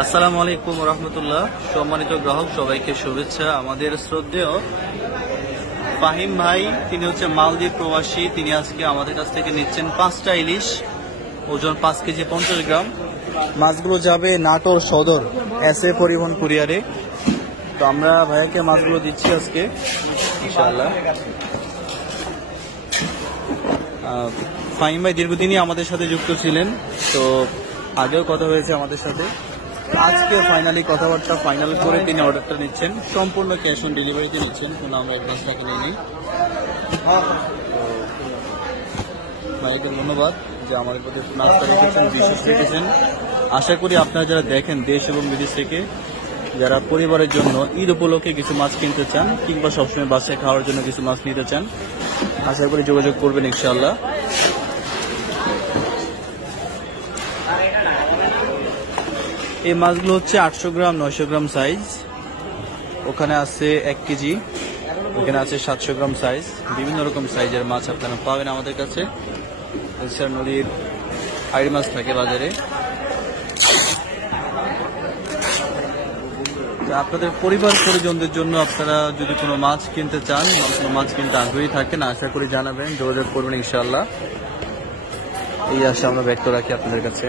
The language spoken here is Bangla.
আসসালামু আলাইকুম রহমতুল্লাহ। সম্মানিত গ্রাহক সবাইকে শুভেচ্ছা। আমাদের শ্রদ্ধেয় ফাহিম ভাই, তিনি হচ্ছে মালদ্বীপ প্রবাসী। তিনি আজকে আমাদের কাছ থেকে নিচ্ছেন 5টা ইলিশ, ওজন 5 কেজি 50 গ্রাম। মাছগুলো যাবে নাটোর সদর এসএ পরিবহন কুরিয়ারে। তো আমরা ভাইয়াকে মাছগুলো দিচ্ছি আজকে ইনশাআল্লাহ। ফাহিম ভাই দীর্ঘদিনই আমাদের সাথে যুক্ত ছিলেন, তো আগেও কথা হয়েছে আমাদের সাথে। আজকে ফাইনালি কথাবার্তা ফাইনাল করে তিনি অর্ডারটা নিচ্ছেন, সম্পূর্ণ ক্যাশ অন ডেলিভারিতে নিচ্ছেন, কোনো আমরা অ্যাডভান্স টাকা নিয়ে নিই। ভাইকে ধন্যবাদ যে আমাদের প্রতি নাস্তা রেখেছেন, বিশেষ রেখেছেন। আশা করি আপনারা যারা দেখেন দেশ এবং বিদেশ থেকে, যারা পরিবারের জন্য ঈদ উপলক্ষে কিছু মাছ কিনতে চান কিংবা সবসময় বাসায় খাওয়ার জন্য কিছু মাছ নিতে চান, আশা করি যোগাযোগ করবেন ইনশাআল্লাহ। এই মাছগুলো হচ্ছে 800 গ্রাম 900 গ্রাম সাইজ, ওখানে আছে 1 কেজি, ওখানে আছে 700 গ্রাম সাইজ। বিভিন্ন রকম সাইজের মাছ আপনারা পাবেন আমাদের কাছে। এছাড়া নদীর আড়ি মাছ থাকে বাজারে। আপনাদের পরিবার পরিজনদের জন্য আপনারা যদি কোনো মাছ কিনতে চান, কোনো মাছ কিনতে আগ্রহী থাকেন, আশা করি জানাবেন, যোগাযোগ করবেন ইনশাআল্লাহ। এই আশা আমরা ব্যক্ত রাখি আপনাদের কাছে।